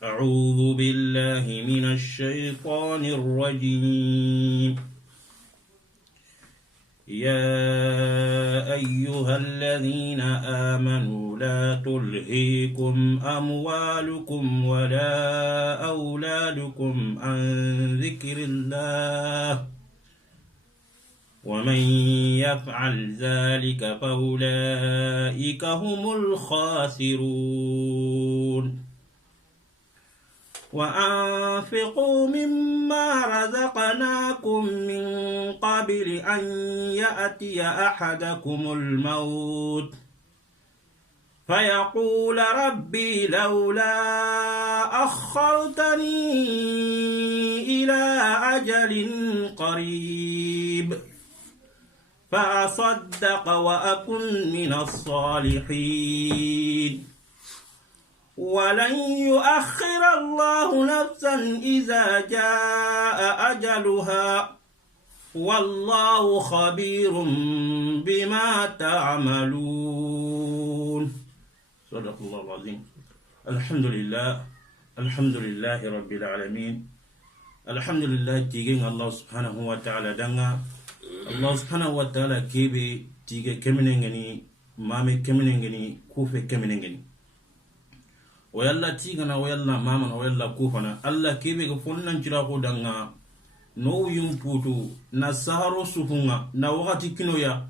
أعوذ بالله من الشيطان الرجيم. يا أيها الذين آمنوا لا تلهيكم أموالكم ولا أولادكم عن ذكر الله ومن يفعل ذلك فأولئك هم الخاسرون. وأنفقوا مما رزقناكم من قبل أن يأتي أحدكم الموت فيقول ربي لولا أخرتني إلى أجل قريب فأصدق وأكن من الصالحين ولن يؤخر الله نفسا إذا جاء أجلها والله خبير بما تعملون. صدق الله العظيم. الحمد لله رب العالمين. الحمد لله تيجين الله سبحانه وتعالى دعنا الله سبحانه وتعالى كيبي تيجي كمنينغني مامي كمنينغني كوفي كمنينغني ويلا تيغنا ويلا مامنا ويلا كوفنا الله كيبي فنن جراكو دanga no yumputu na saharo sufunga na wakati kinoya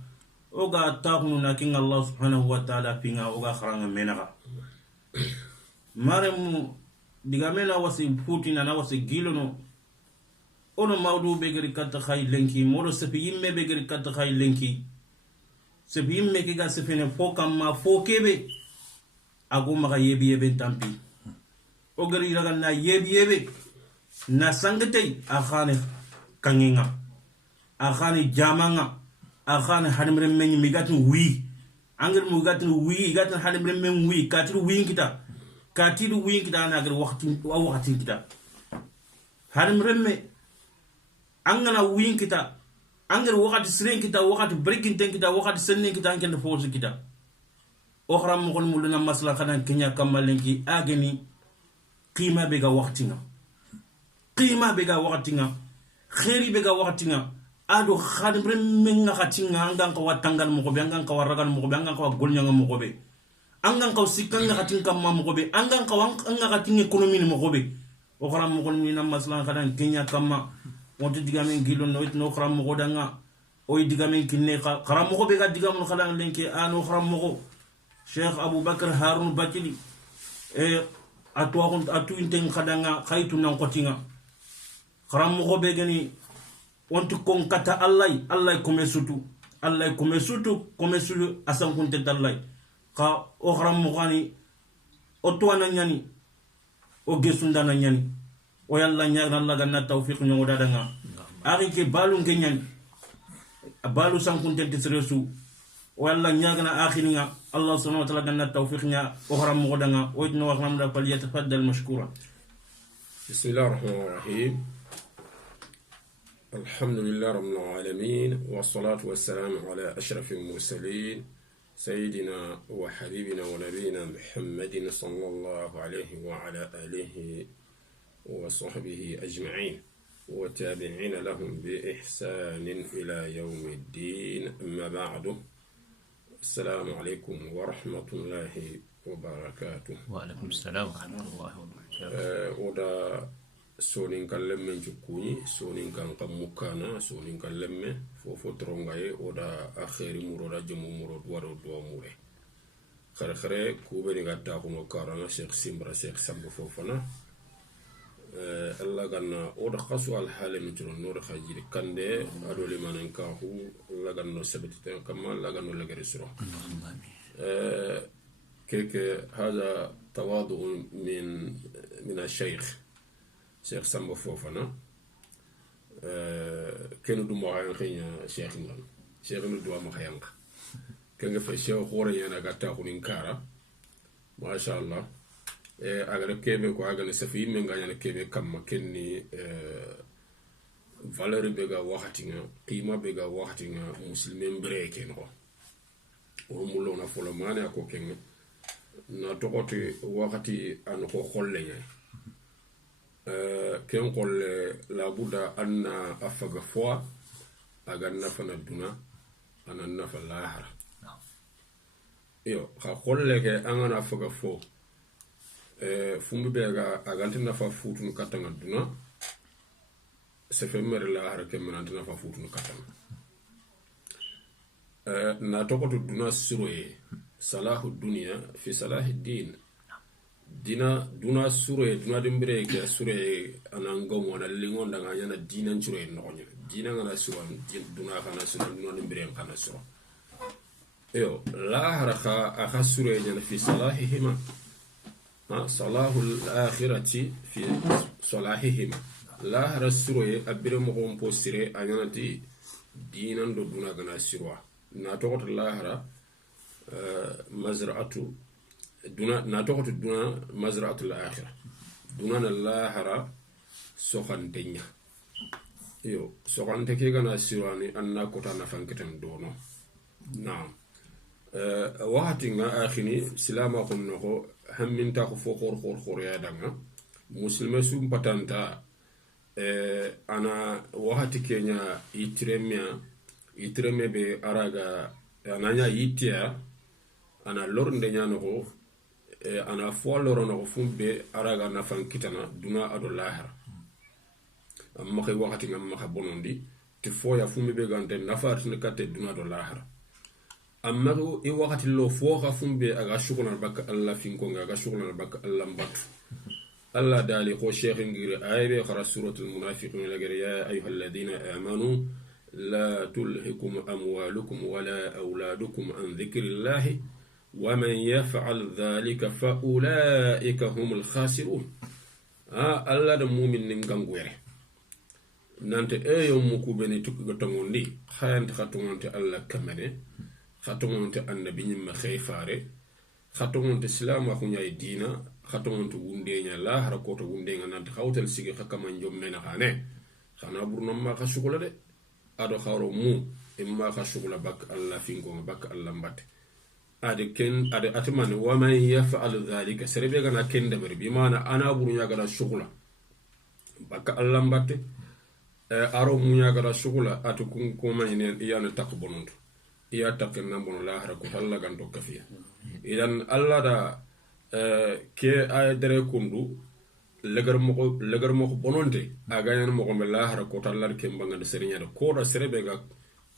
oga tahunu na king Allah subhanahu wa ta'ala pinga oga kharanga menaga maremu digamela wasi putina na wasi gilono ono mawdu begeri katta khay lenki modo sepi yimme begeri katta khay lenki sepi yimme ke ga sefene fokam ma fokebe ago maga yebi yebe tampi o gari raga na yebi yebe na sangate akhane kanginga akhane jamanga akhane hadimre men migatin wi angir mugatin wi gatin hadimre men wi katiru wi kita na gar waqti kita hadimre me angana wi kita angir waqti sirin kita waqti breaking ten kita waqti sennen kita angende force kita okhram mo muluna masla khana kenya kamalenki ageni qima bega waqtinga khairi bega waqtinga ado khadimre menga khatinga angan ka watangal mo ko be angan ka waragal mo ko be angan ka golnya mo ko be angan ka sikanga khatinga mo ko be angan ka anga khatinga economy mo ko be okhram mo muluna masla khana kenya kama wonto digamen gilo no okhram mo danga oy digamen kinne kharam mo ko be ga digamul khala lenki an okhram mo Sheikh Abu Bakr Harun Bakili atu inten khadanga khaytu nan qotinga kharam mo be gani ontu kon kata Allah komesutu asan kunte dallai ka o kharam mo gani o to ananyani o gesunda nanyani o yalla nyaga Allah ganna tawfiq nyogo dadanga ari ke balu ngenyani balu san kunte tisresu wala nyagana akhiringa Allah subhanahu wa ta'ala ganna tawfiqnya okhram mo danga oytno waxlam da fal yatafaddal mashkura. Bismillahir rahmanir rahim. Alhamdulillahi rabbil alamin wassalatu wassalamu ala ashrafil mursalin sayyidina wa habibina wa nabiyina Muhammadin sallallahu alayhi wa ala alihi wa sahbihi ajma'in wa tabi'ina lahum bi ihsanin ila yawmiddin amma ba'du. السلام عليكم ورحمة الله وبركاته. وعليكم السلام ورحمة الله وبركاته. ودا سونين كلمة جكوني سونين كان كمكانا سونين كلمة فوترونغاي ودا آخر مرورا جمو مرود ورود واموره. خير كوبني قد تكونوا كارنا شيخ سيمبرا شيخ سامبو فوفنا. الله كنا ودا خاصو الحال مترون نور خاجير كنده أدولي ماننكاهو الله كنا سبتة كمان الله كنا لغريسرو كيك هذا تواضع من الشيخ شيخ سامبو فوفنا كانوا دموعين خينا شيخ نغل شيخ ندوا مخيانك كان في الشيخ خوري أنا قد تكون كارا ما شاء الله agara kebe ko agana safi men ganya kebe kam kenni valeur be ga waxatinga qima be ga waxatinga muslimen breke no o mulo na folo mane ko kenga na tokoti wakati an ko kholle ken qolle labuda anna afaga fo aga nafana duna ana nafa lahara yo ha qolle ke angana afaga fo fumbi be aga nafa futun katanga duna se fe mer lahara ke manante nafa futun katanga na tokoto duna suroye salahu dunya fi salahi din dina duna suroye duna dimbire ke suroye anangom wana lingon danga yana dina suroye nonya dina ngana suron duna kana suron duna dimbire kana suron yo lahara kha akha suroye yana fi salahihima salahu al-akhirati fi salahihima lahara suroye abire mo ko posire anyanati dinan do duna gana sirwa na tokoto lahara mazra'atu duna na tokoto duna mazra'atu al-akhirah duna na lahara soxantenya yo soxante ke gana sirwani anna kota na fanketan dono naam waxati nga akhini silama ko no hamminta ko fo khor ya danga muslima sum patanta ana waxati kenya itreme be araga ananya yitia ana lornde nyano ko ana fo lorono fumbe araga na fankitana duna ado lahara amma kay waxati ngam ma bonondi ti fo ya fumbe be gante nafar ne katte duna do lahara amma do e waxati lo fo xa fumbe aga shukuna bak Allah finko nga shukuna bak Allah mbatu Allah dali ko sheikh ngire aybe khara suratul munafiqun la gari ya ayyuhalladhina amanu لا تلهكم أموالكم ولا أولادكم عن ذكر الله ومن يفعل ذلك فأولئك هم الخاسرون الله المؤمن نغانغويره نانت يوم مكوبني تكغتونغوندي خاينت خاتونغونت الله كمنه خاتونغونت النبي نيم خيفاره خاتونغونت اسلام واخو نياي دينا خاتونغونت وندينا لا حركوت وندينا نانت خاوتل سيغي خكما نجوم مena خانا برنو ما خشغولا دي ado kharo mu imma kha shugula bak Allah fingo bak Allah mbate ade ken ade atman wa man yaf'al dhalika serebe gana ken de bi mana ana buru nya gala shugula bak Allah mbate aro mu nya gala shugula atu kun ko man ne yana takbonundu iya takna bon la hara ko Allah ganto kafiya idan Allah da ke ay dere kundu legar mo bononte aga yan mo gombe la hara ko tallar ke mbanga de serinya de ko da serebe ga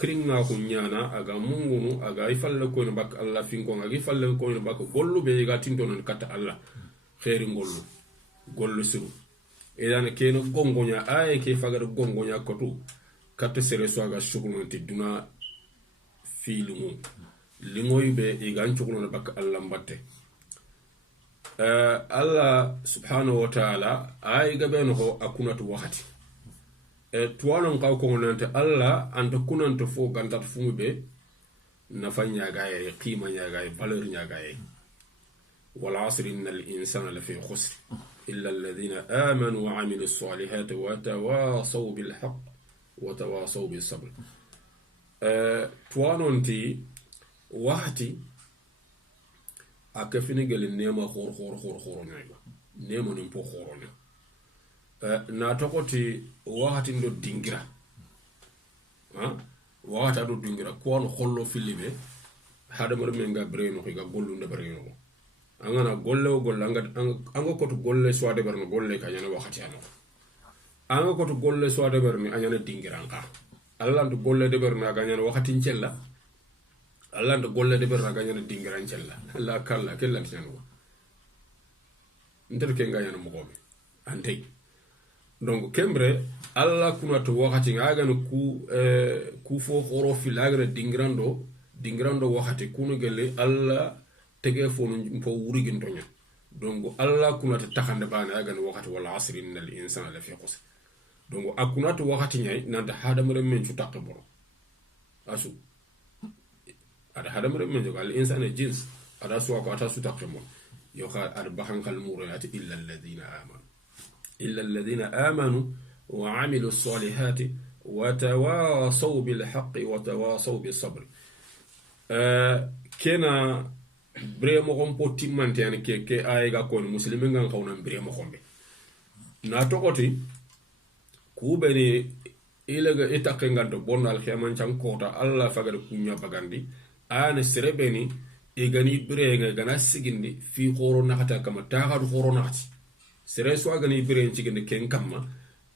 kringa ko nyana aga mungunu aga ifalle ko no bak Allah finko aga ifalle ko no bak gollu be ga tinto non kata Allah khairi gollu siru edan ke no gongonya ay ke fagar gongonya ko tu kata sere so aga shugulu ti duna filumu lingoy be e ga chugulu bak Allah mbatte Allah subhanahu wa ta'ala ay gabeno ko akunatu wakati tuwalon kaw ko nante Allah anta kunanto fo gantat fumbe na fanya gaay qima nya gaay valeur nya gaay wal asr innal insana lafi khusr illa alladhina amanu wa amilus salihati wa tawasaw bil haqq wa tawasaw bis sabr tuwalonti wakati akafini gele nema khor nyaiba nema nimpo khorone na tokoti wakati ndo dingira wakati do dingira ko no hollo filibe hada mo menga breno ko ga gollu nde breno angana golle o golla anga ko to golle so de berno golle ka nyana wakati ano anga ko to golle so de berni anyana dingira anka Allah to golle de berno ga nyana wakati ncella Allah ndo golle de berna ganyana dingiran cella Allah kala kellan tianwa ndir ke ngayana mo gobe antay donc kembre Allah kuna to wakati ngaga no ku fo khoro fi lagra dingirando wakati kunu gele Allah tege fo no po wuri gintonya donc Allah kuna to takhande bana aga no wakati wal asr innal insana lafi khusr donc akuna to wakati nyai nanda hadamare men ci takbo asu ada hadamare men jogal insana jins ada suwa ko ata su takmo yo kha ar bahan kal murayat illa alladhina amanu wa amilu salihati wa tawasaw bil haqqi wa tawasaw bis sabr kena bremo gompo timmante an ke ay ga ko muslimin ngan khawna bremo khombe na tokoti kubeni ilaga itake ngando bonal khiaman chan kota alla fagal kunya bagandi ana serebeni igani birenga gana sigindi fi khoro nakata kama taxadu khoro nakati sere so gani biren cigindi ken kamma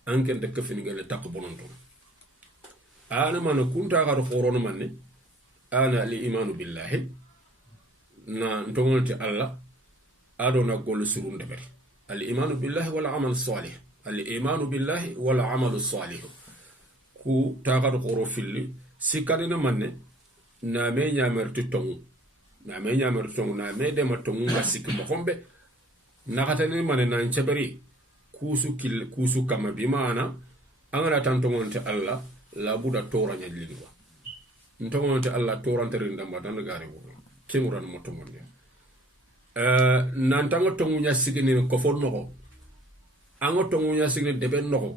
anken de kafini gale tak bononto ana man kunta xadu khoro no manne ana li imanu billahi na ntongonti alla ado na gol surun debere al imanu billahi wal amal salih al imanu billahi wal amal salih ku taxadu khoro filli sikanina manne na me nyamerti tongu na me nyamer tong na me de ma tong nga sik mo xombe na xatane mané na nchabari kusu kama bi mana angana tantongonte alla la buda tora nyadlinwa ntongonte alla tora ntere ndamba dan gare wo kemuran mo tongonde nan tango tongu nya sigini ko fon noko ango tongu nya sigini debe noko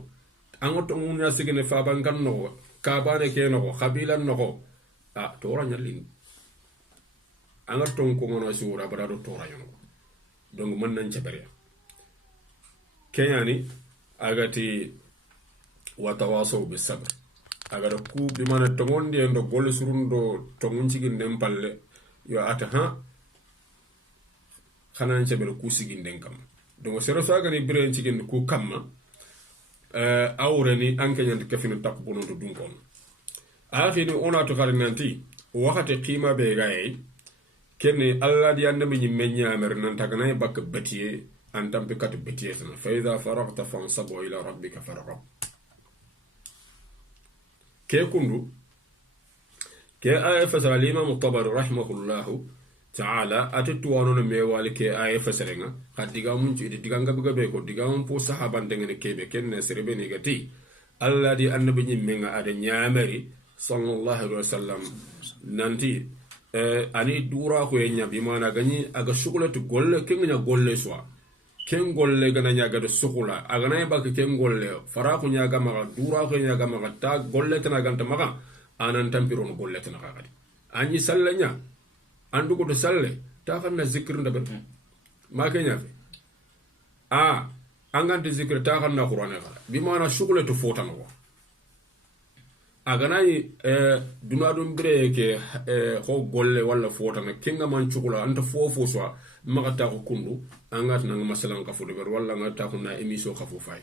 ango tongu nya sigini fabangan noko kabane ke noko khabila noko a tora nyadlin anga ton ko ngona sura barado tora yono donc man nan chabere kenyani agati watawaso be sabr agara ku bi mana tongondi endo gol surundo tongun cigi nempalle yo ata ha xanan chabere ku sigi ndenkam donc sero so agani bire cigi ku kamma awreni anke nyande kafino tak bonondo dunkon akhini ona to xarinanti waxate qima be gaay kene alla di annabi ni menya mer nan tagana bak betiye an tampe kat betiye tan fa idha faragta fansab ila rabbika farghab ke kundu ke ay fasal al-imam at-tabari rahimahullah ta'ala atitu wono me wali ke ay fasalenga khadiga mun ci diga ngabuga be ko diga mun po sahaban dengene kebe kenne serebe ni gati alla di annabi ni menga ada nyamari sallallahu alaihi wasallam nanti ani dura ko enya bi mana gani aga shukulatu golle kengnya golle swa ken golle gana nya ga do sukula aga nay bak ken golle fara ko nya ga ma dura ko nya ga ma ta golle tan ganta maka anan tampiro no golle tan ga gadi anyi sallanya andu ko do salle ta xamna zikr ndabe ma kenya fe angante zikr ta xamna qur'an ga bi mana shukulatu fotano aganayi dunadum bire ke ho golle wala fota na kinga man chukula anta fofo so magata ko kundu angat na masalan ka fude ber wala ngata ko na emission ka fofay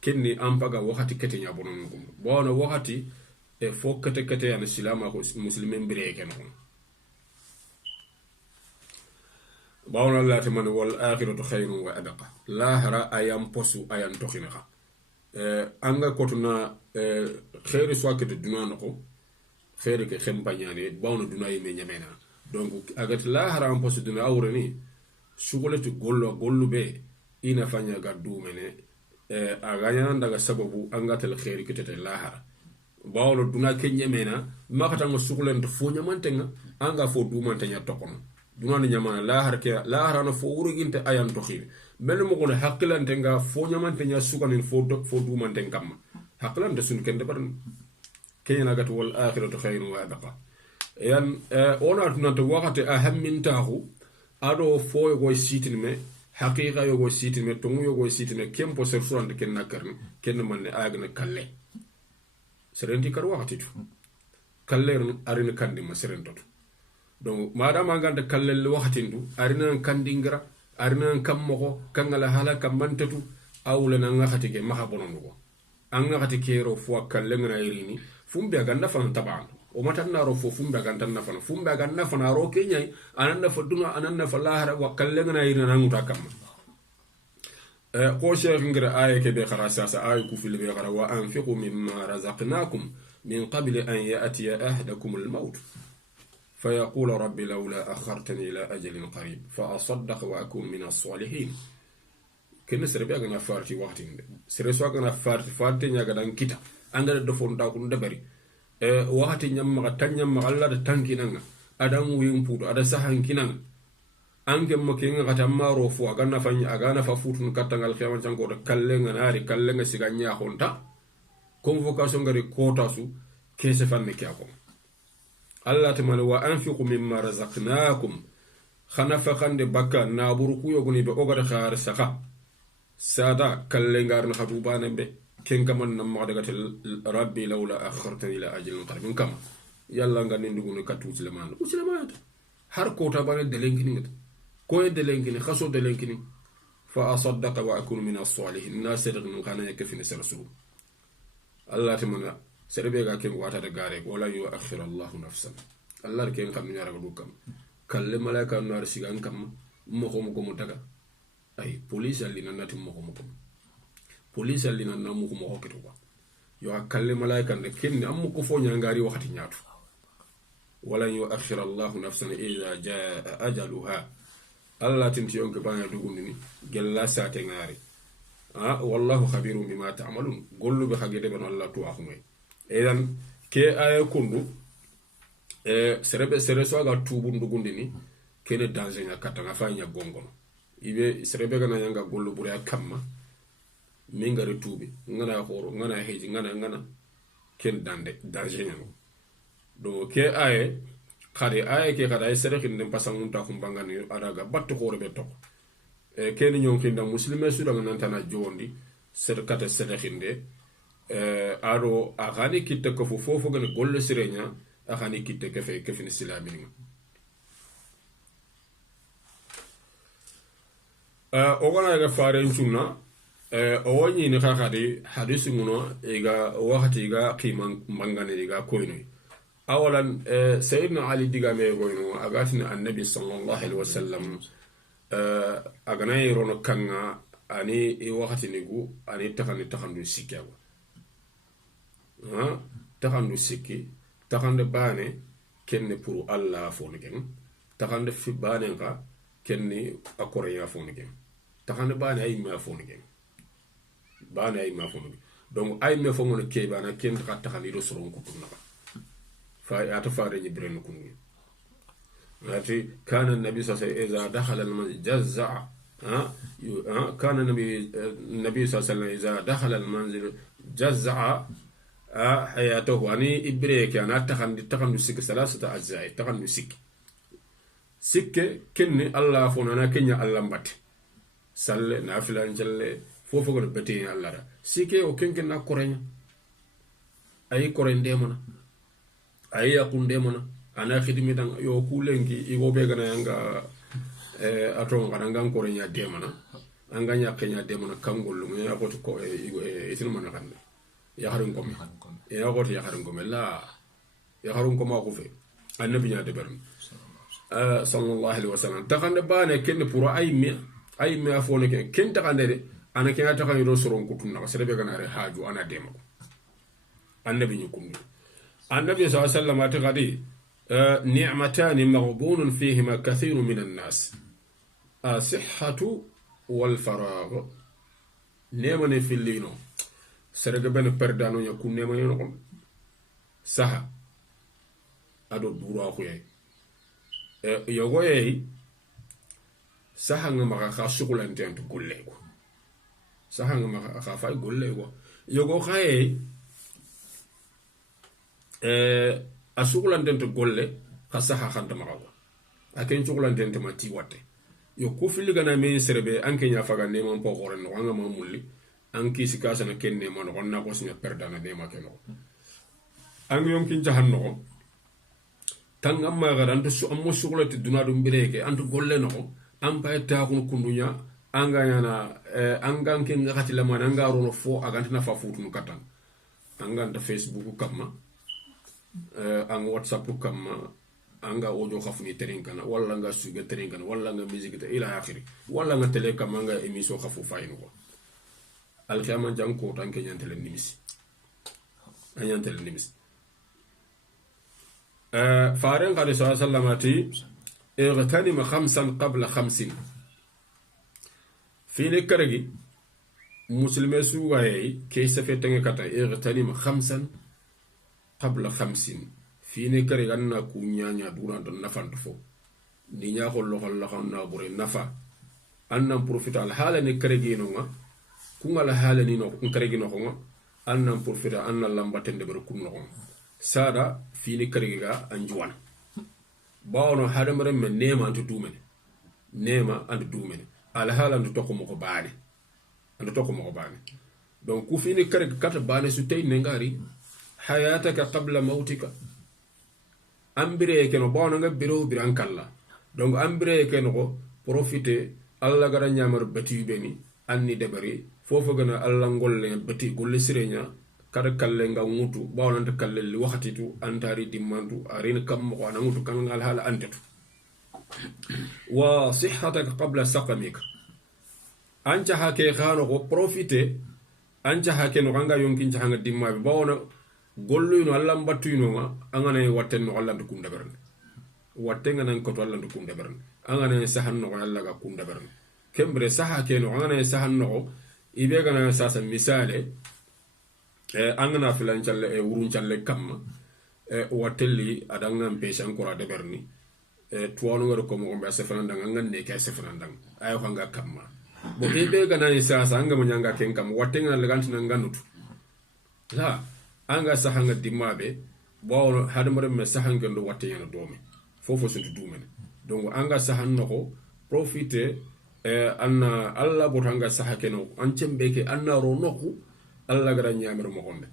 kenni ampaga wakati kete nya bonon ngum bona wakati fo kete ya silama ko muslimin bire ke no bawna la taman wal akhiratu khayrun wa abqa la hara ayam posu ayan tokhina anga kotuna khairi swake de duna nako khairi ke khempanyane bawna duna yime nyamena donc agat la haram posu duna awreni sugolatu gollu be ina fanya gaddu mene aganya ndaga sababu anga tel khairi kitete la har bawna duna ke nyamena makata ngo sugulen to fo nyamantenga anga fo duma tanya tokono duna nyamana la har ke la harana fo uruginte ayan to khiri mel mo gona hakkilante nga fo nyamante nya suganin fo dumante kamma hakkilante sun kende bar kayna gat wal akhiratu khayrun wa abqa yan ona tunanta wakati ahammin tahu ado fo go sitin me haqiqa yo go sitin me tongu yo go sitin me kempo ser surande ken nakarni ken man agna kalle serenti kar wakati tu kalle arina kandi ma serento donc madama ganda kalle wakati ndu arina kandi ngra arina kammo kangala hala kamantatu awla na ngati ke maha bonondo an ngati ke ro fo kalle ngana irini fumbe ganda fan taban o matanna ro fo fumbe ganda na fan fumbe ganda fan ro kenyai ananda fa duna ananda fa lahara wa kalle ngana irini na nguta kam ko sheikh ngira aye ke be kharasa sa aye ku fil be khara wa anfiqu mimma razaqnakum min qabl an ya'ti ahadakum al-maut فيقول ربي لولا أخرتني إلى أجل قريب فأصدق وأكون من الصالحين كن سربي أغنى فارتي وقتين سرسوا أغنى فارتي نيغدان كيتا أنغا دفون تاكون دبري وقتي نيامغا تنيامغا الله تنكي نانغا أدام ويمبود أدا سحن كنان أنك مكين غتمارو فو أغنى ففوتن كتنغ الخيوان جانكو كالنغ ناري كالنغ سيغانيا خونتا convocation غري كوتاسو كيسفان مكياكم Allah tamala wa anfiqu mimma razaqnakum khanafa khande bakka naburu ku yogoni be ogata khar saka sada kallengar na khatu banembe ken kaman nam ma daga rabbi laula akhartani ila ajalin qaribin kam yalla nga nindugo ne katu sulaiman har ko ta bane delenkini ngata ko e delenkini khaso delenkini fa asaddaqa wa akunu min as-salihin nasir min kana yakfini rasul allah tamana serbe ga ken wata da gare wala yu akhir allah nafsan allah ken kam nyara du kam kalle malaika nar sigan kam mo ko mo daga ay police alli nanati mo ko police alli nan mo ko mo keto ba yo kalle malaika ne ken am ko fo nyangari wakati nyaatu wala yu akhir allah nafsan idha jaa ajaluha allah tinti yonke bana dugundini gella sate ngari wallahu khabirun bima ta'malun gollu be khagede ban allah to akhumay edan ke ay kundu sere so ga tubu dugundini kene danger nya katanga fa nya gongono ibe serebe gana yanga gollu buri akamma mingare tubi ngana khoro ngana heji ngana ken dande danger nya do ke ay khade ay ke khada ay sere khinde pasangun ta kumbangani araga batto khore be to ken nyon kinda muslime su daga nan tana jondi sere kata sere khinde aro agani kitte ko fofo gane golle sirenya agani kitte ke fe ke fin islamin o gana ga fare sunna o woni ni khadi hadisu ngono ega wakati ga qiman mangane ga koyno أولا سيدنا علي ديغامي غوينو أغاتنا النبي صلى الله عليه وسلم أغناي رونو كانا أني وقت نيغو أني تخاندو سيكي تخاندو سيكي تخاندو باني كني برو الله فونكين تخاندو في باني نكا كني أكوريا فونكين تخاندو باني أي ما فونكين باني أي ما فونكين دونك أي ما فونكين كي بانا كن تخاندو رسولون كتونا فأتفارج جبريل كوني لكن كان النبي صلى الله عليه وسلم إذا دخل المنزل جزع كان النبي صلى الله عليه وسلم إذا دخل المنزل جزع حياته يعني إبريك يعني تخن سك ثلاثة أجزاء تخن سك كني الله فونا كني الله مبت سل نافلا نجل فوفو بتين الله سك وكن كنا كورين أي كورين ديمنا ay akunde mona ana khidimi dan yo kulengi igo be gana yanga aton kana ngan ko renya demana anga nya kenya demana kangol mu ya ko ko itin mana kan ya harun ko ya ko ya harun ko la ya harun ko ma ko fe annabi nya de berum sallallahu alaihi wasallam takande bane ken pour ay me afone ken takande de ana ken ta kan ro soron ko tunna serebe gana re haju ana demo annabi ni kundu النبي صلى الله عليه وسلم اعتقدي نعمتان مغبون فيهما كثير من الناس الصحة والفراغ نيمن في اللينو سرق بن بردانو يكون نيمن ينقل سها أدو دورا خويا يغوي سها نما خا شغل انت تقول له سها نما خا فاي قول له يغو خاي a sugulantente golle ka saha khanta magawa aken sugulantente ma ti watte yo ku fili gana me serbe anke nya faga ne mon po gore no anga ma mulli anki sikasa na kenne mon on na ko sinya perdana ne ma keno ang yom kin jahanno tangam ma garan to su ammo sugulate dunadu mbireke antu golle no am pa ta ko kundunya anga yana anga ken ngati la man anga ro fo agantina fa futu no katan anga nda facebook kamma anga whatsapp kamma anga audio khafuni terin kana walla nga suga terin kana walla nga musique ta ila akhiri walla nga tele kamma nga émission khafu fayno ko al khiyama jang ko tan ke nyantele nimisi anyantele nimisi فارن قال صلى الله عليه وسلم اغتنم خمسا قبل خمس في نكرغي مسلمي سوغاي كيس فتنگ كتا اغتنم خمسا قبل خمس في نكرغي أننا كونيانيا دوران دون نفان تفو نيا خلو خلو خلو بوري نفا أننا بروفيت على حالة نكرغي نوغا كونغا لحالة نكرغي نوغا أننا بروفيت أننا لمباتن دبر كون نوغا sada fini kariga anjuwan bawno hadamare men nema antu dumene nema antu dumene ala hala antu tokko moko baade ando to ko mo bane donc ku fini kare kata bane su tay nengari hayataka qabla mautika ambire ke no bono nga biro biran kala donc ambire ke no profiter alla gara nyamar bati beni anni debari fofo gana alla ngolle bati golle sirenya kada kalle nga ngutu bawonante kalle li waxati tu antari dimandu arin kam ko na ngutu kan ngal hala antetu wa sihhataka qabla saqamik anja hake khano ko profiter anja hake no ganga yonkin hanga dimma bawona gollu no alla mbattu no ma angana watten no alla ndukum dabarne wattenga nan ko to alla ndukum dabarne angana sahan no alla ga kum dabarne kembre saha ke no angana sahan no ibe gana sasa misale angana filan challe e wurun challe kam watelli adanga mpesha ankora dabarni tuwanu ngaro ko mo be sefanandanga ngane ke sefanandanga ayo hanga kamma bo ibe gana sasa anga mo nyanga ken kam wattenga legantina nganutu la anga sahanga dimabe bawo hadamare me sahanga ndo watte yana dome fofo suntu dumene donc anga sahan no profiter anna alla botanga sahake no ancembeke anna ro noku alla gara nyamir mo gonde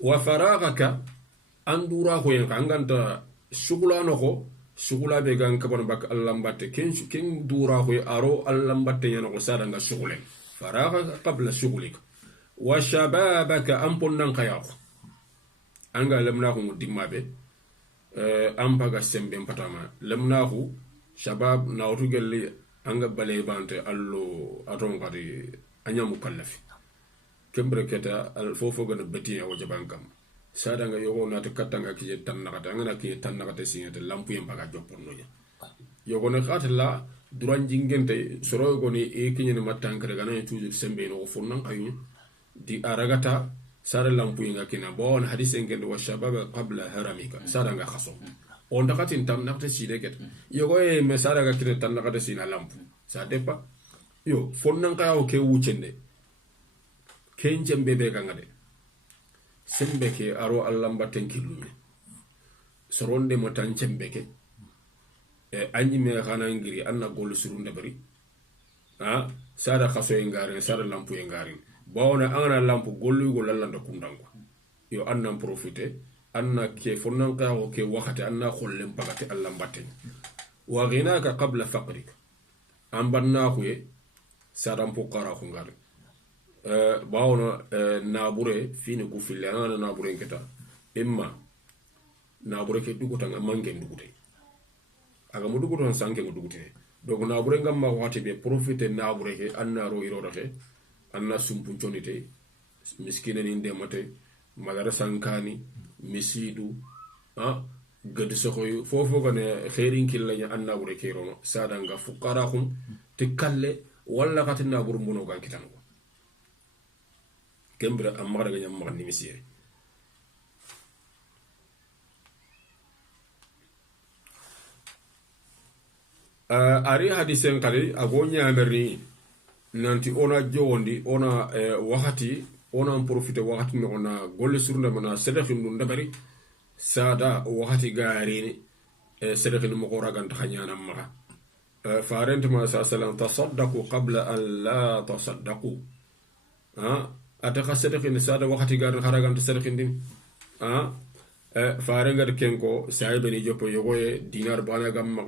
wa faragaka andura ko yen kanganta shugula no ko shugula be gan kabon bak alla mbatte ken dura ko aro alla mbatte yana ko sadanga shugule faragaka qabla shugulika wa shababaka amponnan kayako anga lamnahu dimmabe ampaga sembe patama lamnahu shabab nawtu gelli anga balay bante allo aton qadi anyamu kallafi kembre keta al fofo gana beti o jabankam sada nga yogo na te katanga ki tan nakata ngana ki tan nakata sinete lampu yamba ga jopponno ya yogo ne khatla duran jingente soro goni e kinyene matankre gana toujours sembe no fonnan ayu di aragata sara lampu yinga kina bon hadise ngendo wa shababa qabla haramika sara nga khaso on dakatin tam nakata sideket yogo e me sara ga kire tan nakata sina lampu sa depa yo fonnan ka o ke wucende kenjem bebe ga ngade sembe ke aro Allah mbatten killume soronde mo tan cembeke e anyi me khana ngiri anna gol surunde bari ha sara khaso ngare sara lampu ngare bawona angana lampu gollu go lallanda kundango yo anna profiter anna ke fonnan ka o ke wakati anna khollem bagati Allah mbatten wa ghinaka qabla faqrik ambanna ko e sara mpokara ko ngare bawona nabure fini ku fille ana nabure keta imma nabure ke duguta nga mange dugute aga mo duguton sanke mo dugute donc nabure ngam ma wati be profiter nabure ke anna ro iro roke anna sumpu chonite miskina ni ndemate madara sankani misidu gad soxoy fofo gane khairin killanya anna bure ke rono sadanga fuqara khum tikalle walla katina bur muno ga kitano kembra amara ga nyam ni misiri ari hadisen kale agonya merni nanti ona jowondi ona wakati ona profite wakati no ona golle surna mana sedekhin dun dabari sada wakati garini sedekhin mo ko raganta khanyana maga farent ma sallam tasaddaqu qabla an la tasaddaqu ataka sedekhin sada wakati garin kharaganta sedekhin din farengar kenko saibeni jopo yogoye dinar bana gamma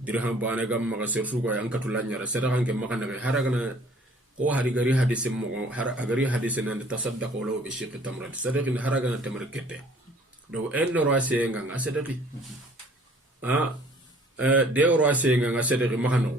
dirham bana gamma serfu ko yankatu lanyara sedekhan ke makana haragana ko hari gari hadise mo gari hadise nan tasaddaqu law bi shiq tamrat sadaqin haragana tamrakete do en ro asenga nga sadaqi de ro asenga nga sadaqi mahano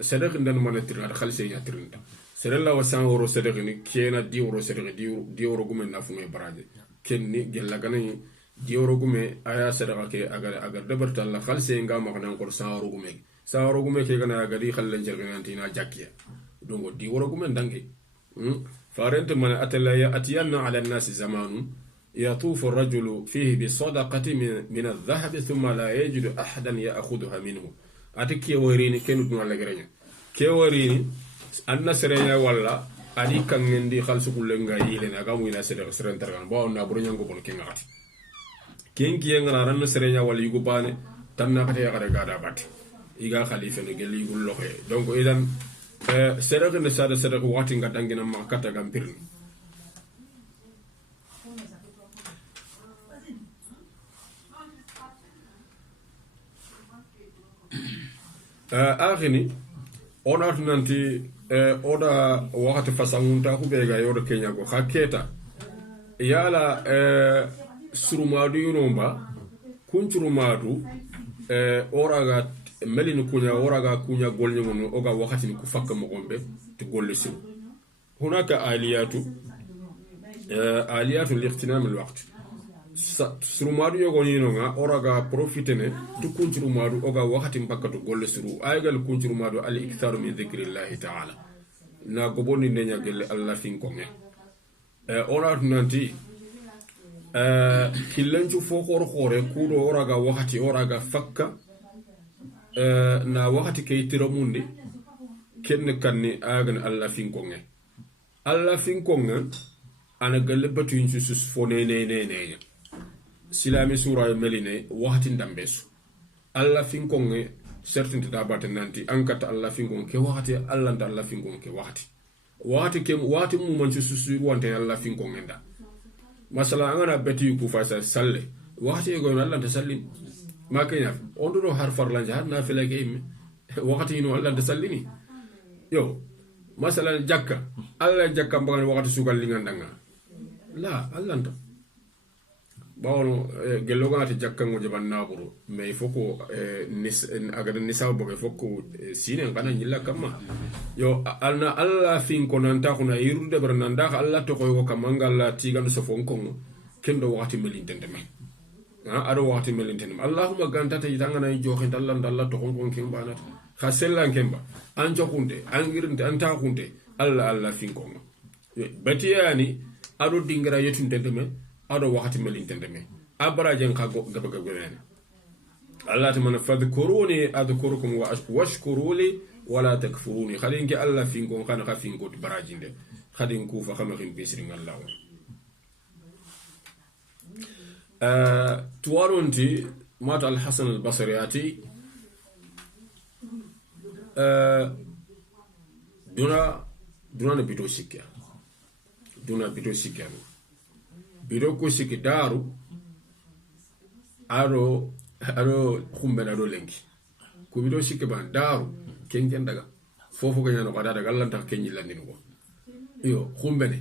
sadaqin dan monetir ad khalse ya tirinda serella wa 100 euro sadaqi ni kena 10 euro sadaqi 10 euro gumen na fume baraje kenni gella ganani 10 euro gume aya sadaqa ke agar debarta la khalse nga mahana ko 100 euro gume 100 euro gume ke gana gadi khallen jergantina jakkiya donc di woro gumen dangi farent man atala atiyanna ala an-nas zamanun yatufu ar-rajulu fihi bi sadaqati min adh-dhahab thumma la yajidu ahadan ya'khudha minhu atiki worini kenu dun la garanya ke worini anna serenya walla adi kangendi khalsu kullenga yile na gamu ina sere serentar kan bo na buru nyango bon kenga ati kenki ngana ran serenya walla yugo bane tanna kata ya kada gada bat iga khalifa ne geli gul loxe donc idan serege ne sada serege wati nga dangina ma kata gampirni akhini ona tunanti oda wakati fasangunta kubega yodo Kenya go haketa yala surumadu yunomba kunchurumadu oraga melini kunya oraga kunya golni ngono oga wakati ni kufaka mogombe ti golle siru hunaka aliyatu liqtinam alwaqt surumadu yogo yinonga oraga profitene tu kunchurumadu oga wakati mpaka to golle siru aygal kunchurumadu al iktharu min dhikrillahi ta'ala na goboni nenya gelle Allah fin konge ora nanti killancu fo khore kudo oraga wakati oraga fakka na wakati kay tiramundi kenn kanni agan Allah fin konge Allah fin konge ana galle batu yinsu sus fo ne silami sura meline wakati ndambesu Allah fin konge certain ta bata nanti ankata Allah fin konge ke wakati Allah nda Allah fin konge ke wakati ke wakati mu manchu susu wonte Allah fin konge nda masala angana beti ku fasa salle wakati go Allah nda sallim ma kenya ondo do har farlanje har na fele game wakati no Allah nda sallini yo masala jakka Allah jakka mbagal wakati sugal lingandanga la Allah nda bawno gelloga ati jakka ngo jaban naburu mais foko agada nisaw bobe foko sinen kana nyilla kama yo alna Allah fin konanta kuna yirde bernanda Allah to ko kamanga Allah tigando so fonko kendo wakati melintendeme ado wakati melintendeme Allahumma gantata yitanga na joxe Allah to konko kemba na khasella kemba an jokunde an girnde an ta kunde Allah fin kongo batiyani ado dingira yetundendeme ado wakati melintendeme abarajen kago gabagabene Allah tamana fadhkuruni adhkurukum washkuruli wala takfuruni khalinki Allah fingon kana khafingo barajinde khadin ku fa khamarin bisrin Allah tuwarunti mata al-Hasan al-Basriyati duna bito sikya biro ko siki daru aro khumbena do lenki ko biro siki ban daru kenken daga fofo ko nyano kada daga lanta kenyi landin ko yo khumbene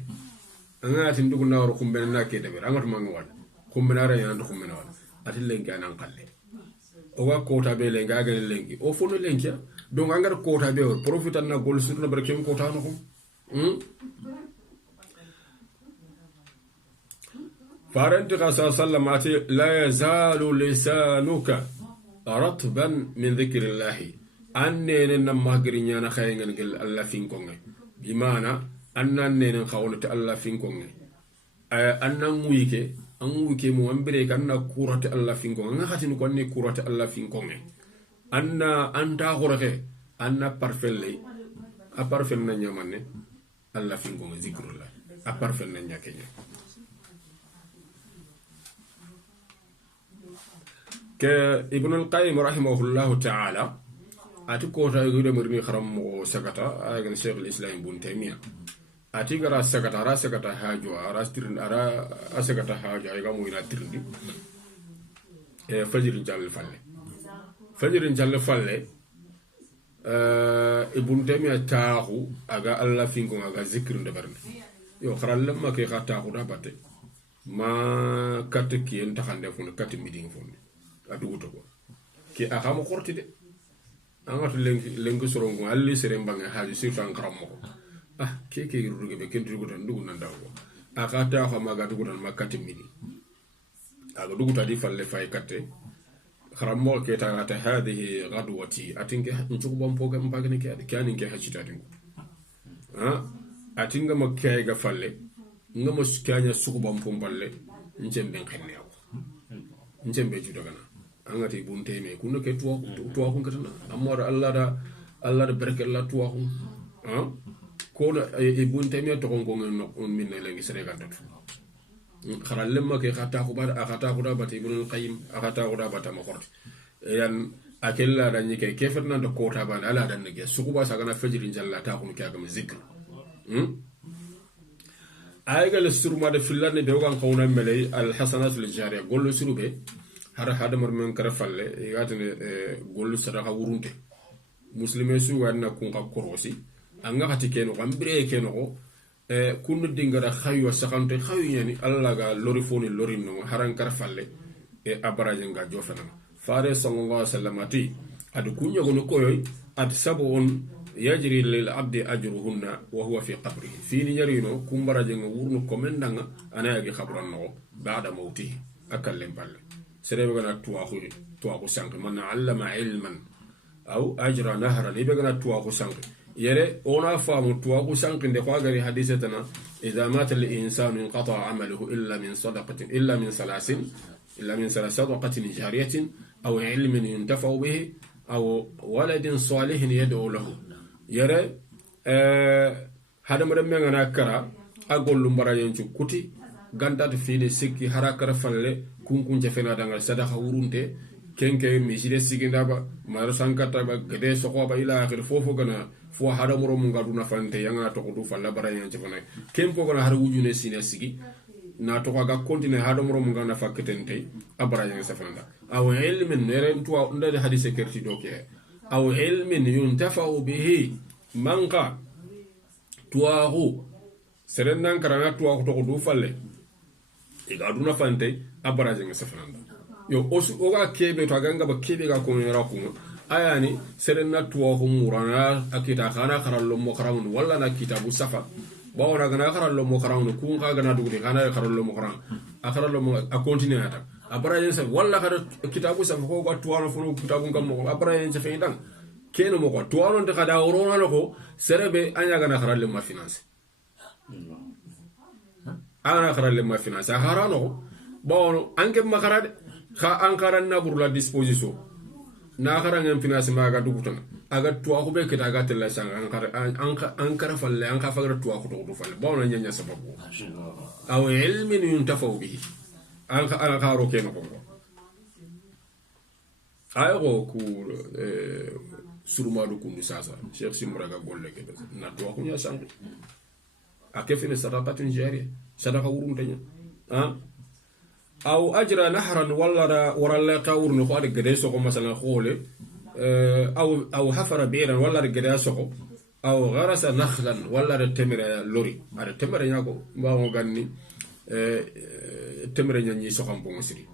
angati ndugo nawro khumbene na ke deber angatu manga wal khumbena ra yana khumbena wal ati lenki anan kalle o wa kota be lenki aga lenki o fono lenki donc angar kota be profitan na gol surna barkem kota no ko فارنت صلى الله عليه وسلم لا يزال لسانك رطبا من ذكر الله أنين نما غرينيانا خاينغن قل الله فينكم بمعنى أنين خاونت الله فينكم أنن ويكي مو امبريك أن كورة الله فينكم أن خاتي نكوني كورة الله فينكم أن أنت غرغ أن بارفلي أبارفل نياماني الله فينكم ذكر الله أبارفل نياكيني ابن القيم رحمه الله تعالى أتكو تايغو مرمي خرم سكتا أجن شيخ الإسلام ابن تيمية أتيغ راس سكتا هاجو راس ترن أرا سكتا هاجو أيغا موينا ترندي فجر جال فالي ابن تيمية تاهو أغا الله فينكو أغا ذكر ندبرن يو خرال لما كي خاتاهو داباتي ما كاتكي انتخان فون كاتي ميدين فون aduguto ko ki akama korti de angatu lengi sorongo alli serembanga haji sirtan karammo ke ruruge be kentu gutan dugu nan dawo akata ko maga dugutan makati mini aga duguta di falle fay katte karammo ke ta hadhihi ghadwati atinge nchukubam pogam bagani ke kani ke hachita dingo atinga makkay ga falle ngama skanya sukubam pomballe njembe xennew njembe judagana angati bunte me kuno ke tuwa kun katana amara Allah da barke Allah tuwa kun ko na e bunte me to gongo on min ne lengi Senegal tatu kharal lemma ke khata ko bata ibn al-Qayyim khata ko da bata ma khorti yan akella da nyike kefer nan to kota ban ala dan nge sukuba sagana fajrin jalla ta kun kya gam zikr ayga le surma de filane be gan qawna melay al hasanatul jariya gollo surube har hadamar men kara falle igatene gollo sadaqa wurunte muslime su wanna kun ka korosi anga hati keno gambire keno ko kunu dingara khayu sakante khayu yani alla ga lori foni lori no haran kara falle abaraje nga jofana fare sallallahu alaihi wasallam ati adu kunyo gono koyoy at sabun yajri lil abdi ajruhunna wa huwa fi qabrihi fini yarino kumbaraje nga wurnu komendanga ana yagi khabran no ba'da mawtihi akallem balle serebe gana tuwa sank man allama ilman aw ajra nahran ibe gana tuwa sank yere ona famu tuwa sank de khagari hadithatana idha mata al insanu inqata amaluhu illa min sadaqatin illa min salasin إلا من صدقة جارية أو علم ينتفع به أو ولد صالح يدعو له يرى هذا مرمى أنا كرا أقول لمبارين شكوتي غانتا في سكي هراكرا فله كون جفنا دعنا صدقة ورونته كن ميسير سكين دابا مارسان كتابا كده سقوا بايلا آخر فوفو كنا فو هذا مرمى غادونا فانته يعنا تقولوا فلا براين جفنا كم كوكنا هروديو نسينا سكي na to ga continue hado moro mo ngana faketente abara yang safanda aw ilmin neren to ndade hadise kerti doke aw ilmin yuntafa'u bihi manqa tuahu serennan karanga tuahu to do falle iga duna fante abara yang safanda yo osu oga kebe to ganga ba kebe ga ko ngara ko ayani serenna tuahu murana akita khana kharallo mo kharamun walla na kitabu safa bawra gana kharallo mo kharawno ku ka gana dugudi kana kharallo mo kharam akharallo mo a continue ata abarayen sa walla kada kitabu sa ko ko tuwano funo kitabu ngam mo abarayen sa feydan keno mo ko tuwano de kada orona ko serebe anya gana kharalle ma finance ana kharalle ma finance harano bawno anke ma kharade kha ankara na burla disposition na kharangen finance ma ga dugutana aga tuwa ko be kita ga tella sang ankara falle anka fagra tuwa ko to falle bawna nyanya sababu aw ilmin yuntafu bihi anka ana karo keno ko ayo ko surma du kundu sasa cheikh simra ga golle ke na tuwa ko nya sang akefine sadaqatun jariya sadaqa wurun tanya aw ajra nahran walla waralla qawrun ko ade gede so ko masala khole أو حفر بئرا ولا رجع سقو أو غرس نخلا ولا التمر لوري على التمر ياكو ما هو غني التمر يني سقام بمصري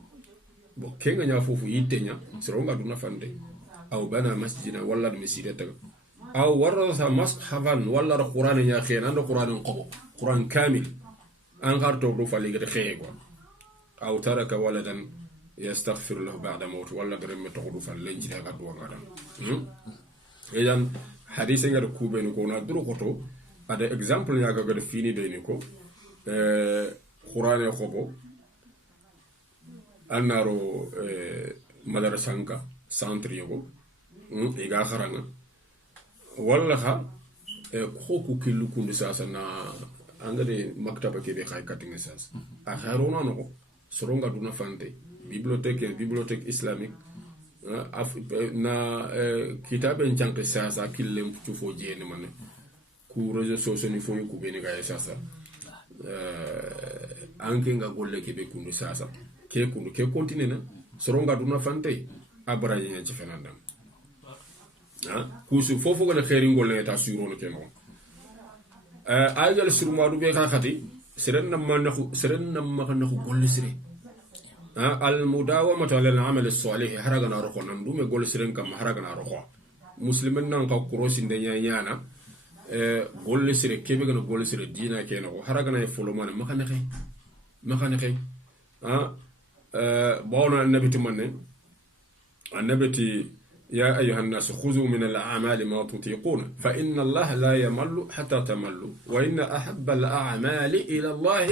بكين يا فوفو يتنيا سرونغا دونا فاندي أو بنا مسجدا ولا المسجد أو ورث مصحفا ولا القرآن يا خير عند القرآن قبو قرآن كامل أنغار تورو فاليغ خيغوا أو ترك ولدا يستغفر له بعد موت ولا غرم تقولوا فلنج دا غدو غدام اذن حديث غير كوبن كو نا درو كوتو ادا اكزامبل يا غاد فيني بينكو قران خوبو انارو مدرسانكا سانتريو ايغا خرانا ولا خا كوكو كيلو كوند ساسنا angade maktaba ke be khay katinga sas akharona no soronga duna fante bibliothèque islamique na kitabe njanke sasa killem chufo jeni man ku réseaux sociaux ni fo ku beni ga sasa anke nga golle ke be kundu sasa ke continue na soronga duna fante abara nya ci fenandam ku su fofo ga xéri ngolle ta surono ke no aygal surma du be khati seren nam ma naxu golle sire المداومة على العمل الصالح هرجنا رخوا نمدوم يقول سرين كم هرجنا رخوا مسلمين نانك كروس الدنيا يانا قول سرين كيف يقولنا قول سرين دينا كينا وهرجنا يفلومان ما كان خي باونا النبي تمنى النبي يا أيها الناس خذوا من الأعمال ما تطيقون فإن الله لا يمل حتى تملوا وإن أحب الأعمال إلى الله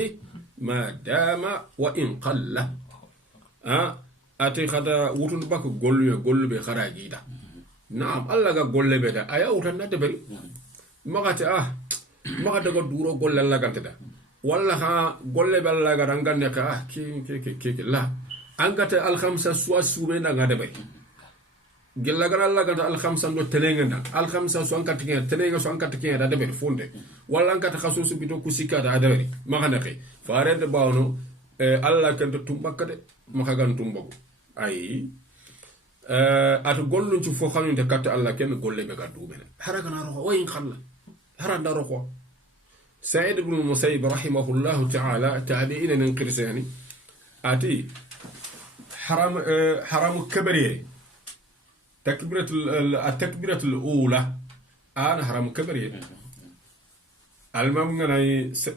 ما دام وإن قل ati khada wutun bak gollu be kharaji da naam alla ga golle be da aya wutan na debari magati magata go duro golle la gante da walla ha golle be alla ga ranganne ka ki la angata al khamsa suwa sube na ga debari gella gara Allah gata al khamsa do tenenga al khamsa so anka tiken tenenga so anka tiken da debere fonde walla anka ta khasusu bito kusika da adari ma xanake faare de bawno Allah kan to tumbaka de ma xagan tumbago ay atu gollun ci fo xamnde kat Allah ken golle be gaddu bene haraga na ro wayin khalla haranda ro ko سعيد بن المسيب رحمه الله تعالى تابعين من قرساني آتي حرام كبرية التكبيرة الأولى أنا حرام كبرية المهم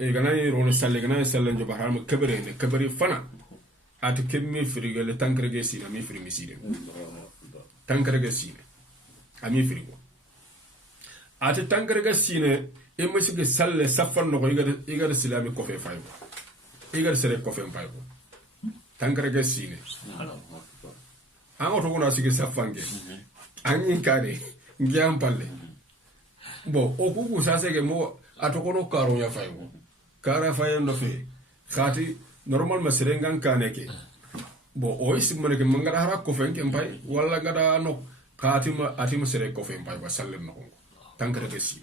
غناي رون سالي غناي سالن جو حرام كبرية كبرية فنا آتي كمي فريغ لتانكرغي سينا مي فريغ سينا تانكرغي سينا أمي فريغ آتي تانكرغي سينا إما سيجي سال سفر نقول يقدر سلامي كوفي فايبو يقدر سلام كوفي فايبو تانكرة سينة أنا أتوقع سيجي سفر أني كاري نجيم بالله بو أكو كوساسة كمو أتوقع كارو يا فايبو كارا فايم نفي خاتي normal masrengan kaneke bo ois moneke mangara hara kofen kempai wala ngada no katima atima sere kofen pai ba sallem no tankara ke si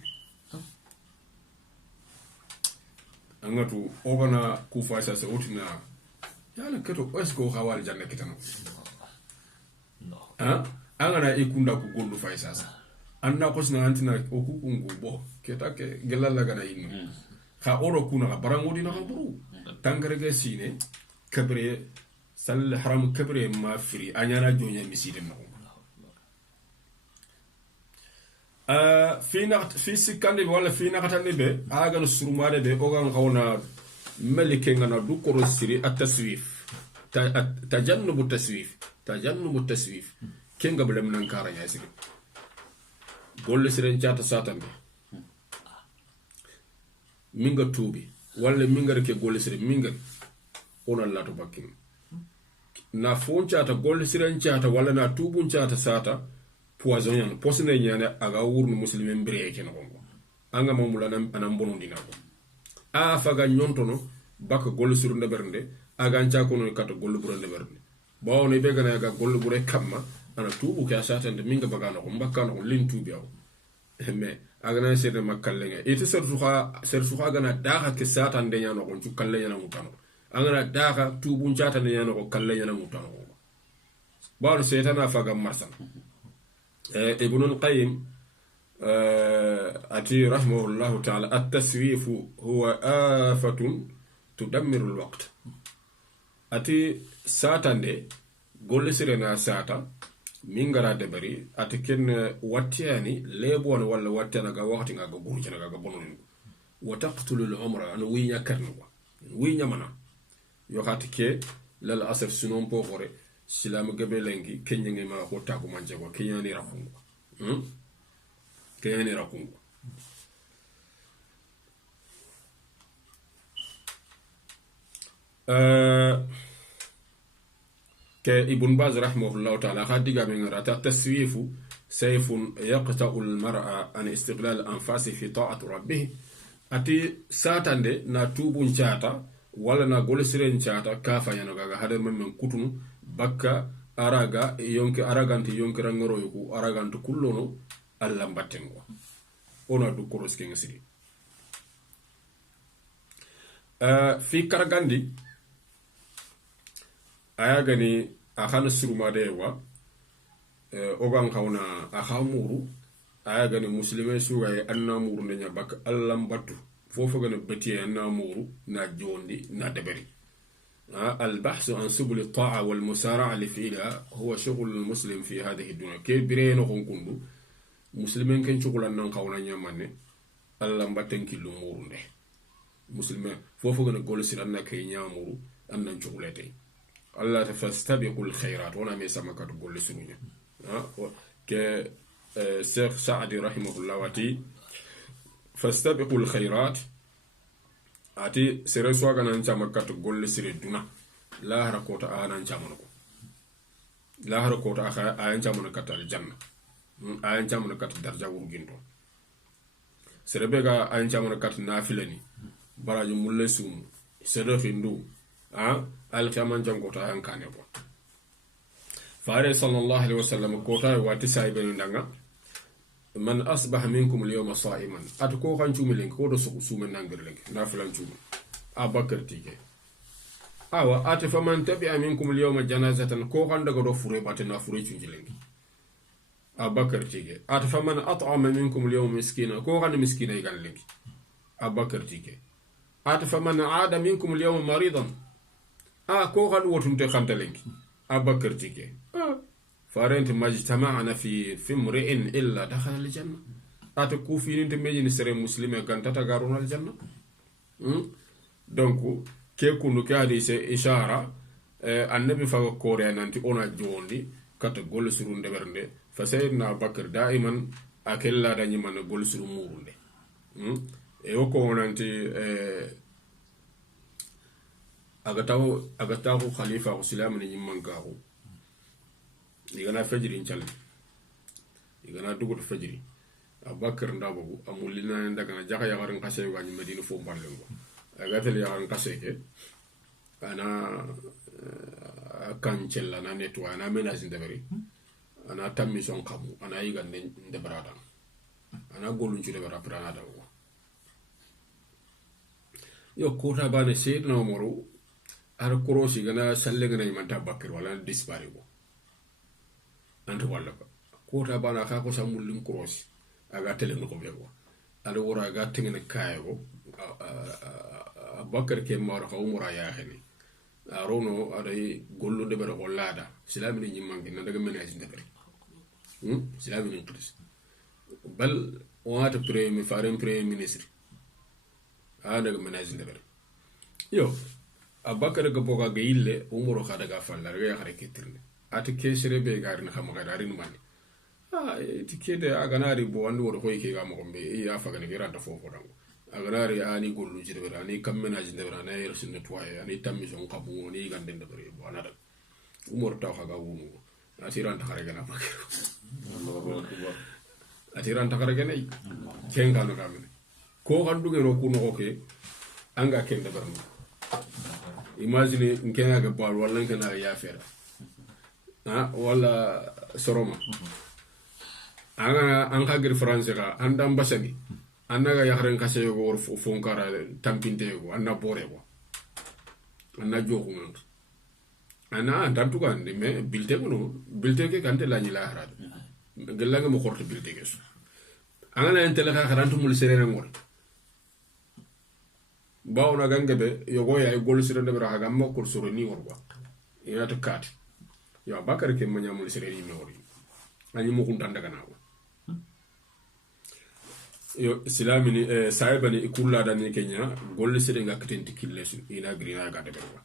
angatu ogana kufa sa se otina yala keto esko hawal janna kitano ha angana ikunda ku goldu fay sasa anna kosna antina oku kungu bo ketake gelalla gana inu kha oro kuna ga barangodi na buru tangarege sine kabre sal haram kabre ma firi anyana jonya miside no في سكان ولا في نقطة نبي أجن السرمادة بي أوغان قونا ملكين أنا دكتور السري التسويف تجنب التسويف كين قبل من نكارا يا سيدي قول سرين جات ساتن مينغا توبي ولا مينغا ركي قول سرين مينغا أونا لا تبكين na fon chata gol siren chata wala na tubun chata sata poison yan posne nyane aga wurnu muslimen breke no gongo anga mamula anam bonon dina ko a faga nyontono bak gol sur ndebernde aga ncha ko no kata gol buro ndebernde bawo ne be gana aga gol buro kamma ana tubu ka sata de minga baga no mbakka no lin tubi aw me aga na sede makalle nga ite ser suha gana daga ke sata de nyano ko kalle nyana mutano angana daga tubun chata ne nyano ko kalle nyana mutano bawo setana faga marsan ابن القيم أتي رحمه الله تعالى التسويف هو آفة تدمر الوقت أتي ساتان دي قول سيرنا ساتا من غرا دبري أتي كن واتياني ليبوان ولا واتيانا غا وقتي غا بورجنا غا بونون وتقتل العمر أنا وين يكرنوا وين يمنا يوخاتي كي للأسف سنون بوغوري silamu gabe lengi kenyengi ma ko tagu manje ko kenyani rakungu kenyani rakungu ke ibn baz rahimahullah ta'ala khadiga min rata taswifu sayfun yaqta'u al-mar'a an istiqlal anfasi fi ta'ati rabbih ati satande na tubun chata wala na golesiren chata kafa yana gaga hadar men kutunu bakka araga yonki araganti yonki rangoro yuku araganti kullono alla mbattengo ona du koroski ngasiri fi karagandi ayagani akhana surumade wa ogan khawna akhamuru ayagani muslime sugaye anna muru ndenya bakka alla mbattu fofo gana betiye anna muru na jondi na deberi البحث عن سبل الطاعة والمسارعة لفعلها هو شغل المسلم في هذه الدنيا كي برين كوندو مسلمين كن شغل أن نقولنا يمانه الله مبتن كل أمور نه مسلمين فوفو كن قول سيرنا كي نيامورو أن نشغلتي الله فاستبقوا الخيرات وانا ميسا كاتو قول سيرنا ك شيخ سعدي رحمه الله واتي فاستبقوا الخيرات ati sere swaga nan chama kat golle sire duna la harakota anan chama ko la harakota ayan chama kat al janna ayan chama kat darja wurgindo sere bega ayan chama kat nafilani baraji mulle sum sere findu al chaman jangota ayan kane ko فاري صلى الله عليه وسلم كوتا واتي سايبن دانغا من أصبح منكم اليوم صائما أتكو خان شومي لينك كودو سومن نانغر لينك نافلان شومي أبكر تيجي أوا أتي فمن تبع منكم اليوم جنازة كو خان دغدو فوري باتنا فوري تشوجي لينك أبكر تيجي أتي فمن أطعم منكم اليوم مسكينا كو خان مسكينا يغان لينك أبكر تيجي أتي فمن عاد منكم اليوم مريضا كو خان وتنت خانت لينك أبكر تيجي فارنت ما اجتمعنا في امرئ الا دخل الجنه اتكو في نت ميجي سر مسلم كان تتغارون الجنه دونك كي كونو كادي سي اشاره النبي فا كوريا نانتي اونا جوندي كات غول سرو ندبرنده فسيدنا بكر دائما اكلا داني من غول سرو مورونده e o ko nanti agataw khalifa ko silam ni mangaho igana fajiri inchal igana dugut fajiri abakar ndabu amulina ndaga na jaka yagaran kase wani medina fo mballengo agatel yagaran kase ke ana kancella na netwa na menage ndebari ana tammission kamu ana yigande ndebrada ana golun ci debara prana dawo yo kota bane seydna moru ar korosi gana salle gana imanta bakar wala dispari go ante wala kota bana ka ko samulin korosi aga tele no ko bego ala wora aga tengene kayo bakar ke maro ka umura ya xeni arono aday gollo de bere ko lada silami ni mangi na daga menage de bere silami ni kris bal wata premier ministre daga menage de bere yo abakar ga boga ga ille umuro ka daga falla ga xare ketirne ati kesere be garin xam ga darin man ti kede aganari bo andu wor koy ke ga mo be ya faga ne ranta fofo dango aganari ani gollu ci de ani kam menage de na yer sun nettoyer ani tamison qabu ni gande de bere bo anada umur taw ga wunu ati ranta xare ga na bakir ati ranta xare ga nay cenga no gamene ko xandu ge ro ku no ke anga ken de berno imagine nkenga ga bal wala nkenga ya fera wala soroma anga anka gir france ga anda ambassadeur annaga yakharen kasse go wor fonkara tampinte go anna bore go anna joxu man ana tantu kan de me bilte ke kante la ni la harad gelanga mo xorto bilte ke anga na entele ka xarantu mul serere ngol bawna gangabe yogo ya gol sire de bra ga mo ko soro ni worwa ina to kat yo bakar ke manya mul serere ni wori ani mo kunta daga nawo yo silamini saibani ikulla dani kenya gol sire nga katenti killesu ina grina ga de bra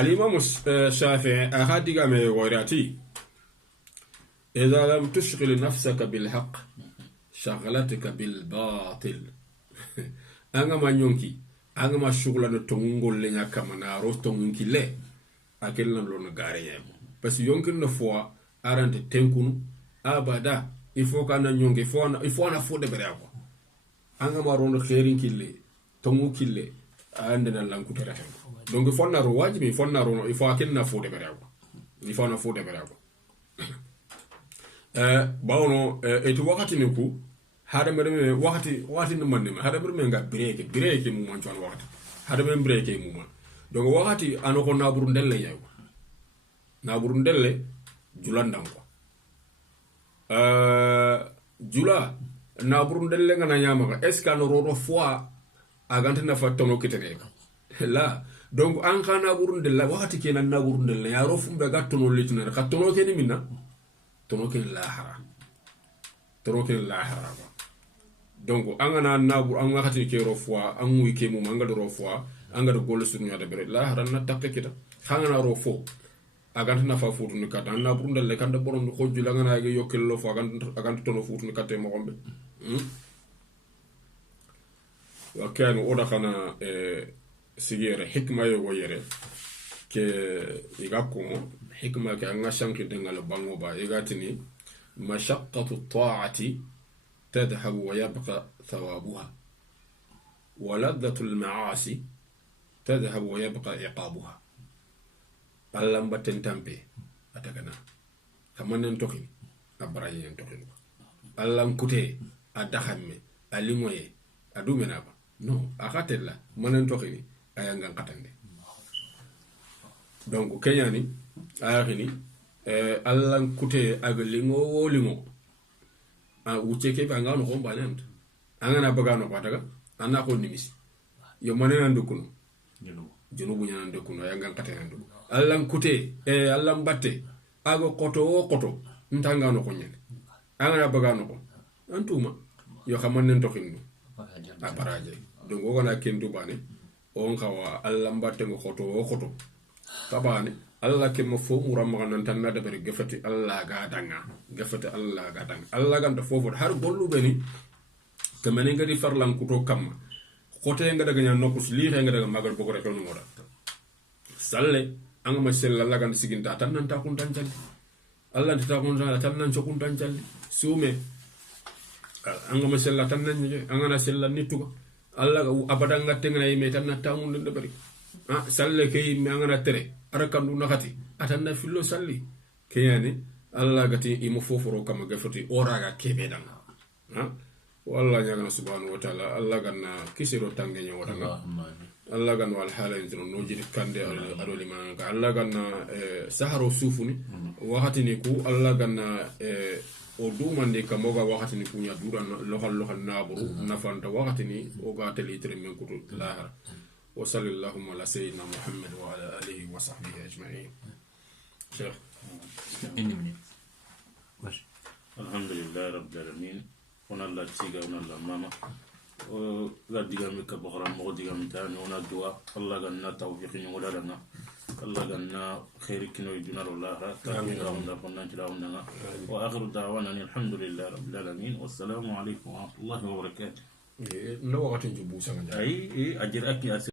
الإمام الشافعي أخذ جامع غيراتي إذا لم تشغل نفسك بالحق شغلتك بالباطل أنا ما يونكي أنا ما شغل نتونغول لنا كمان أروح تونغكي له أكيد نلون غاري بس يمكن نفوا أرانت تنكون أبدا يفوق أنا يونكي يفوق أنا فود بريء أنا ما رون خيرين كله تونغو كله عندنا لانكو ترحم donc il faut na ro wajibi il faut na ro il faut akel na fo de berago il faut na fo de berago bawno e to wakati ne ku hada mere wakati no manne hada mere nga break mu man ton wakati hada mere break mu man donc wakati anoko na burundelle yaw na burundelle julandam ko jula na burundelle nga na nyama ka est ce que no ro fois agante na fa tono kitene la donc an kana burunde la wakati kenan na burunde la yaro fumbe ga tono litina ka tono ke ni minna tono ke la hara donc an na na bur an wakati ke ro fois an wi ke mu manga do ro fois an ga do gol sunu ya de bere la hara na takke kita khanga na ro fo aganta na fa futu ni kata na burunde le kan da borom ko jula ngana ga yokel lo fo aganta tono futu ni kate mo gombe wa kan oda kana sigere hikma yo yere ke igako hikma ke anga shanki dengal bango ba igatini mashaqqatu ta'ati tadhhabu wa yabqa thawabuha wa ladhatu al-ma'asi تذهب ويبقى عقابها الله مبتن تامبي أتكنا كمان ننتقل أبراهيم ينتقل الله مكتة أدخمه أليموي أدومنا با نو أخاتلا من ننتقل أيانغان قتنده donc kenyani ayakini Allah mkute agalingo lingo ucheke ba ngano ko banant angana bagano ko daga anna ko nimisi yo manen ndukuno junubu nyana ndukuno ya ngan katena ndu Allah kute Allah mbatte ago koto ntangano ko nyene angana bagano ko antuma yo xamane ndoxinu aparaje donc wona kendu bane on xawa Allah mbatte ngo koto tabane Allah ke mo fo muram nan tan na dabere gefati Allah ga danga Allah ganta fofo har gollu beni ke menen ngadi farlan kuto kam khote nga daga nyan nokus li nga daga magal bokore to ngoda salle anga ma sella la ganta siginta tan nan ta kun tan jalli Allah ta kun tan nan chokun tan jalli sume anga ma sella tan nan anga na sella nitugo Allah abada ngatte ngay me tan na tamun de bari salle kay mi anga na tere arakandu nakati atanna fillo salli kayani Allah gati imo foforo kama gafati oraga kebe dan walla nyagana subhanahu wa ta'ala Allah ganna kisiro tangenyo wadanga Allah ganna wal halayn no jiri kande ado liman ka Allah ganna saharo sufuni wakati ni ku Allah ganna o dumande kamoga wakati ni kunya duran lokal naburu nafanta wakati ni o ga tele tere men kutu lahara وصلى اللهم على سيدنا محمد وعلى آله وصحبه أجمعين شيخ الحمد لله رب العالمين ونا الله تسيغا ونا الله ماما ولا ديغامي كبخرا مو ديغامي تاني ونا الدعاء الله غنا توفيق ولا لنا الله غنا خير كنو يدنا الله تامين راونا كنا تلاونا واخر دعوانا الحمد لله رب العالمين والسلام عليكم ورحمه الله وبركاته لو وقت نجبو سانجا اي اجر اكي